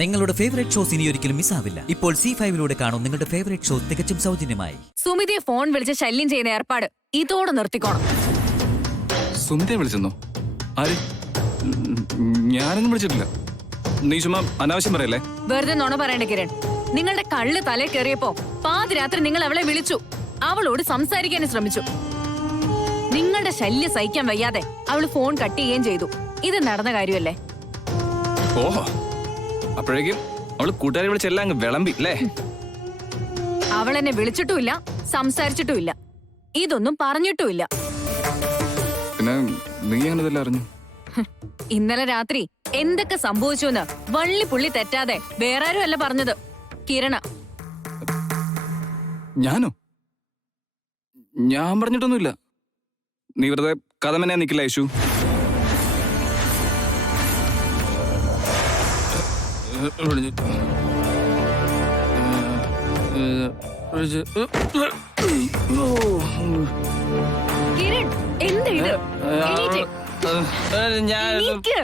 നിങ്ങളുടെ favourite shows ഇനി ഒരിക്കലും മിസ്സാവില്ല. ഇപ്പോൾ C5 കാണും നിങ്ങളുടെ ഫേവറേറ്റ് ഷോ തികച്ചും സൗജന്യമായി. സുമിതിയെ ഫോൺ വിളിച്ച് ശല്യം ചെയ്യുന്ന ഏർപ്പാട് ഇതോടെ നിർത്തിക്കോണം. സുമിതയെ വിളിച്ചെന്നോ? ആര്? ഞാനൊന്നും വിളിച്ചിട്ടില്ല. നീ ചുമ്മാ അനാവശ്യം പറയല്ലേ. വെറുതെ നുണ പറയണ്ട കിരൺ. നിങ്ങളുടെ കള്ള് തലേ കയറിയപ്പോ പാതിരാത്രി നിങ്ങൾ അവളെ വിളിച്ചു, അവളോട് സംസാരിക്കാനും ശ്രമിച്ചു. നിങ്ങളുടെ ശല്യം സഹിക്കാൻ വയ്യാതെ അവള് ഫോൺ കട്ട് ചെയ്യുകയും ചെയ്തു. ഇത് നടന്ന കാര്യമല്ലേ? ഓഹോ, അപ്പോഴേക്കും അവള് കൂട്ടുകാരെ വിളിച്ചെല്ലാം അങ്ങ് വിളമ്പി അല്ലേ? അവൾ എന്നെ വിളിച്ചിട്ടുമില്ല, സംസാരിച്ചിട്ടുമില്ല, ഇതൊന്നും പറഞ്ഞിട്ടുമില്ല. പിന്നെ നീ അങ്ങനെ ഇതെല്ലാം അറിഞ്ഞു? ഇന്നലെ രാത്രി എന്തൊക്കെ സംഭവിച്ചു എന്ന് വള്ളി പുള്ളി തെറ്റാതെ വേറെ ആരും അല്ല പറഞ്ഞത്, കിരണ. ഞാനോ? ഞാൻ പറഞ്ഞിട്ടൊന്നുമില്ല. നീ വെറുതെ കഥ മെന്നെ നിക്കില്ല യേശു. കിരൺ, എന്താ ഇത്? എണീറ്റ്. എണീക്ക്.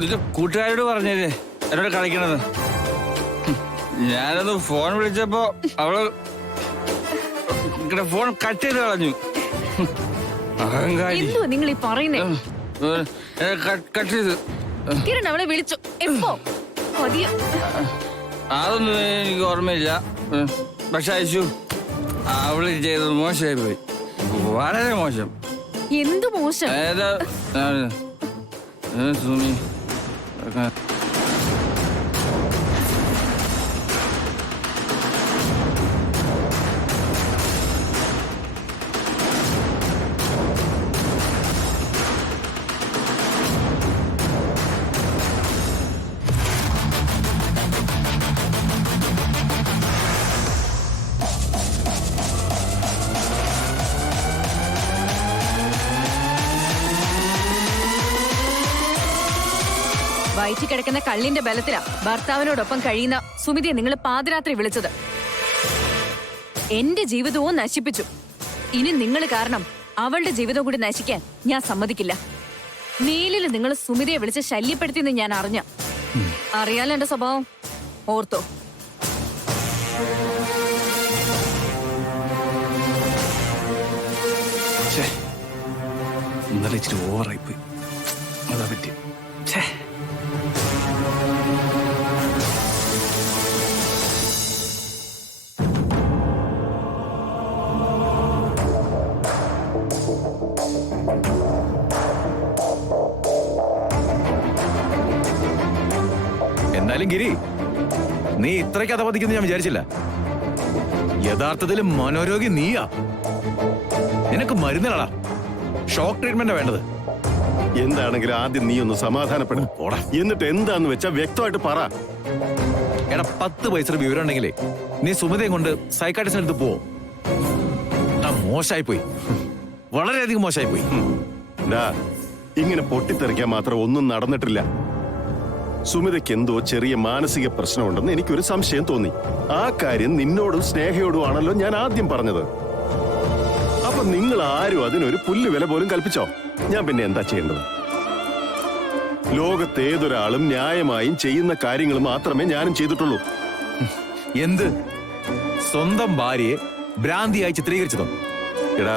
നിന്റെ കൂട്ടുകാരോട് പറഞ്ഞേ എന്നോട് കളിക്കണത്. ഞാനൊന്ന് ഫോൺ വിളിച്ചപ്പോ അവള് ഫോൺ കട്ട് ചെയ്ത് കളഞ്ഞു. എന്തുവാ നിങ്ങൾ ഈ പറയുന്നേ? കട്ട് ചെയ്ത്. കിരൺ അവളെ വിളിച്ചു. എപ്പോ? അതൊന്നും എനിക്ക് ഓർമ്മയില്ല. പക്ഷെ അയച്ചു അവള് ചെയ്തത് മോശമായി പോയി, വളരെ മോശം. എന്തു മോശം? സുമി വയറ്റി കിടക്കുന്ന കള്ളിന്റെ ബലത്തിലാ ഭർത്താവിനോടൊപ്പം കഴിയുന്ന സുമിതിയെ നിങ്ങൾ പാതിരാത്രി വിളിച്ചത്. എന്റെ ജീവിതവും നശിപ്പിച്ചു. ഇനി നിങ്ങൾ കാരണം അവളുടെ ജീവിതം കൂടി നശിക്കാൻ ഞാൻ സമ്മതിക്കില്ല. മേലിൽ നിങ്ങൾ സുമിതയെ വിളിച്ച് ശല്യപ്പെടുത്തിയെന്ന് ഞാൻ അറിയാലോ എന്റെ സ്വഭാവം. ഓർത്തോ? ഇന്നലെ ഇച്ചിരി ഓവറായിപ്പോയി, അതാ പറ്റി. എന്നാലും ഗിരി, നീ ഇത്രയ്ക്ക് അധപതിക്കുന്നു ഞാൻ വിചാരിച്ചില്ല. യഥാർത്ഥത്തിൽ മനോരോഗി നീയാ. നിനക്ക് മരുന്നുകളാ, ഷോക്ക് ട്രീറ്റ്മെന്റാ വേണ്ടത്. എന്താണെങ്കിലും ആദ്യം നീ ഒന്ന് സമാധാനപ്പെടും. എന്നിട്ട് എന്താന്ന് വെച്ചാ വ്യക്തമായിട്ട് പറ. എടാ, 10 പൈസ വിവരം ഉണ്ടെങ്കിലേ നീ സുമതയും കൊണ്ട് സൈക്കാട്രിസ്റ്റിന് അടുത്ത് പോവോ? മോശമായി പോയി, വളരെയധികം മോശമായി പോയി. ഇങ്ങനെ പൊട്ടിത്തെറിക്കാൻ മാത്രം ഒന്നും നടന്നിട്ടില്ല. സുമിതയ്ക്ക് എന്തോ ചെറിയ മാനസിക പ്രശ്നമുണ്ടെന്ന് എനിക്കൊരു സംശയം തോന്നി. ആ കാര്യം നിന്നോടും സ്നേഹയോടും ആണല്ലോ ഞാൻ ആദ്യം പറഞ്ഞത്. അപ്പൊ നിങ്ങൾ ആരും അതിനൊരു പുല്ല് വില പോലും കൽപ്പിച്ചോ? ഞാൻ പിന്നെ എന്താ ചെയ്യേണ്ടത്? ലോകത്തേതൊരാളും ന്യായമായും ചെയ്യുന്ന കാര്യങ്ങൾ മാത്രമേ ഞാനും ചെയ്തിട്ടുള്ളൂ. എന്ത്? സ്വന്തം ഭാര്യയെ ഭ്രാന്തിയായി ചിത്രീകരിച്ചതോ? എടാ,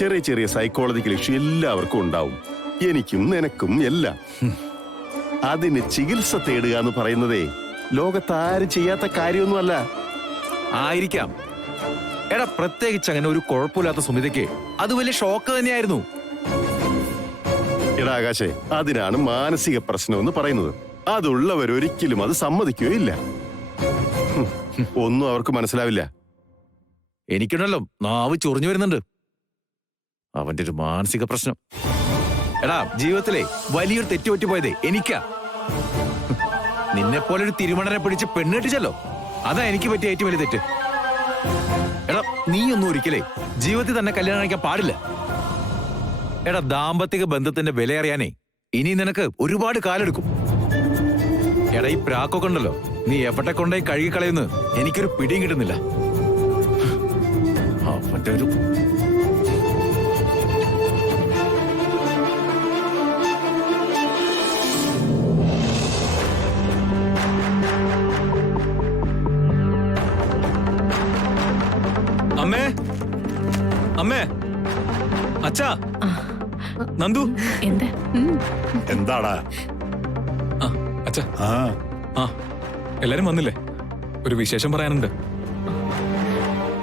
ചെറിയ ചെറിയ സൈക്കോളജിക്കൽ ഇഷ്യൂ എല്ലാവർക്കും ഉണ്ടാവും, എനിക്കും നിനക്കും എല്ലാം. അതിന് ചികിത്സ തേടുക എന്ന് പറയുന്നതേ ലോകത്താരും ചെയ്യാത്ത കാര്യമൊന്നുമല്ല. ആയിരിക്കാം. എടാ, പ്രത്യേകിച്ച് അങ്ങനെ ഒരു കുഴപ്പമില്ലാത്ത സുമിതയ്ക്ക് അത് വലിയ ഷോക്ക് തന്നെയായിരുന്നു. എടാ ആകാശേ, അതിനാണ് മാനസിക പ്രശ്നം എന്ന് പറയുന്നത്. അതുള്ളവരൊരിക്കലും അത് സമ്മതിക്കുകയില്ല. ഒന്നും അവർക്ക് മനസ്സിലാവില്ല. എനിക്കുണ്ടല്ലോ നാവ് ചൊറിഞ്ഞു വരുന്നുണ്ട്. അവന്റെ ഒരു മാനസിക പ്രശ്നം. എടാ, ജീവിതത്തിലെ വലിയൊരു തെറ്റുപറ്റി പോയതേ എനിക്കാ. നിന്നെ പോലെ ഒരു തിരുമണനെ പിടിച്ച് പെണ്ണെട്ടിച്ചല്ലോ, അതാ എനിക്ക് പറ്റിയ ഏറ്റവും വലിയ തെറ്റ്. എടാ, നീയൊന്നും ഒരിക്കലേ ജീവിതത്തിൽ തന്നെ കല്യാണം കഴിക്കാൻ പാടില്ല. എടാ, ദാമ്പത്തിക ബന്ധത്തിന്റെ വില അറിയാനേ ഇനി നിനക്ക് ഒരുപാട് കാലെടുക്കും. എടാ, ഈ പ്രാക്കൊക്കെ ഉണ്ടല്ലോ, നീ എവിടെ കൊണ്ടേ കഴുകിക്കളയുന്നു എനിക്കൊരു പിടിയും കിട്ടുന്നില്ല. അവന്റെ ഒരു അച്ഛാ, നന്ദു. എന്താ എന്താടാ? ആ അച്ഛാ, ആ ആ എല്ലാരും വന്നില്ലേ? ഒരു വിശേഷം പറയാനുണ്ട്.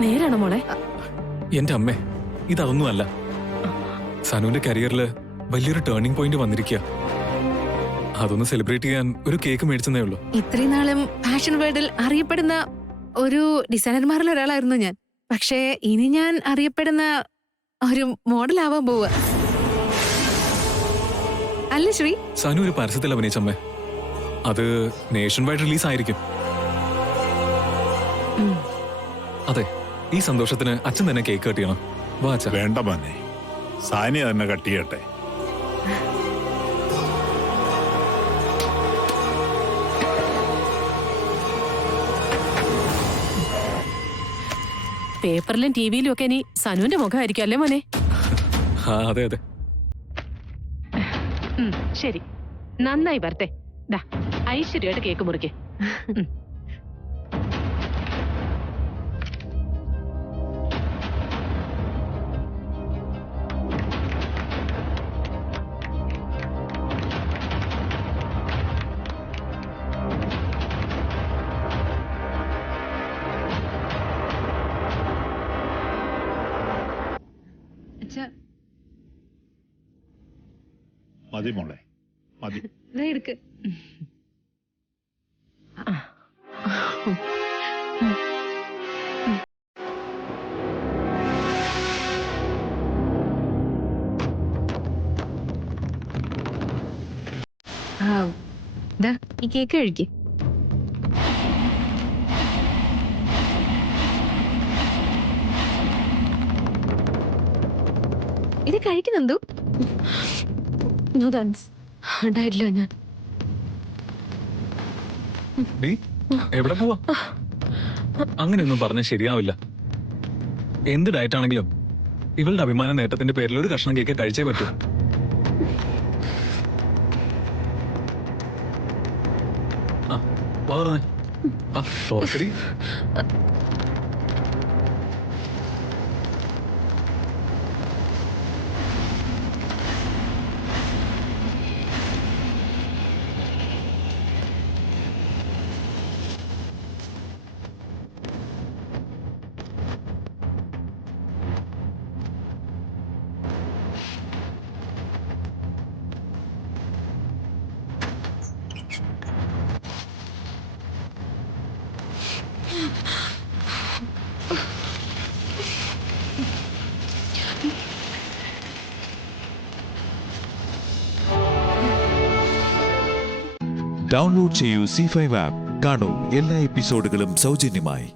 നേരാണോ മോളെ? എന്റെ അമ്മേ, ഇതൊന്നുമല്ല. സനുവിന്റെ കരിയറിൽ വലിയൊരു ടേണിംഗ് പോയിന്റ് വന്നിരിക്കുക. അതൊന്ന് സെലിബ്രേറ്റ് ചെയ്യാൻ ഒരു കേക്ക് മേടിച്ചതേ ഉള്ളൂ. ഇത്രയും നാളും ഫാഷൻ വേൾഡിൽ അറിയപ്പെടുന്ന ഒരു ഡിസൈനർമാരിൽ ഒരാളായിരുന്നു ഞാൻ. പക്ഷേ ഇനി ഞാൻ അറിയപ്പെടുന്ന ഒരു മോഡൽ ആവാൻ പോവുക അല്ല ശ്രീ? സനു ഒരു പരസ്യത്തിൽ അഭിനയിച്ചമ്മേ. അത് നേഷൻ വൈഡ് റിലീസ് ആയിരിക്കും. അതെ, ഈ സന്തോഷത്തിന് അച്ഛൻ തന്നെ കേക്ക് കട്ട് ചെയ്യണം. വാ അച്ഛാ. വേണ്ട മോനെ, സാനിയ തന്നെ കട്ട് ചെയ്യട്ടെ. പേപ്പറിലും ടിവിയിലും ഒക്കെ ഇനി സനുവിന്റെ മുഖമായിരിക്കും അല്ലേ മോനെ? ആ അതെ അതെ. ശരി, നന്നായി വരട്ടെ. ദാ ഐശ്വര്യമായിട്ട് കേക്ക് മുറിക്കേ. മതി മോളെ, മതി. എടുക്ക്. ഈ കേക്ക് കഴിക്ക്. ഇത് കഴിക്കുന്നെന്തോ? നോ താങ്ക്സ്, ഉണ്ടായിട്ടില്ല ഞാൻ. നീ എവിടെ പോവാ? അങ്ങനെയൊന്നും പറഞ്ഞാൽ ശരിയാവില്ല. എന്ത് ഡയറ്റ് ആണെങ്കിലും ഇവളുടെ അഭിമാന നേട്ടത്തിന്റെ പേരിൽ ഒരു കഷ്ണം കേക്ക് കഴിച്ചേ പറ്റൂ. ആ, വാ പറഞ്ഞേ. ആ, തുറക്കടി. ഡൗൺലോഡ് ചെയ്യൂ C5 ആപ്പ്. കാണൂ എല്ലാ എപ്പിസോഡുകളും സൗജന്യമായി.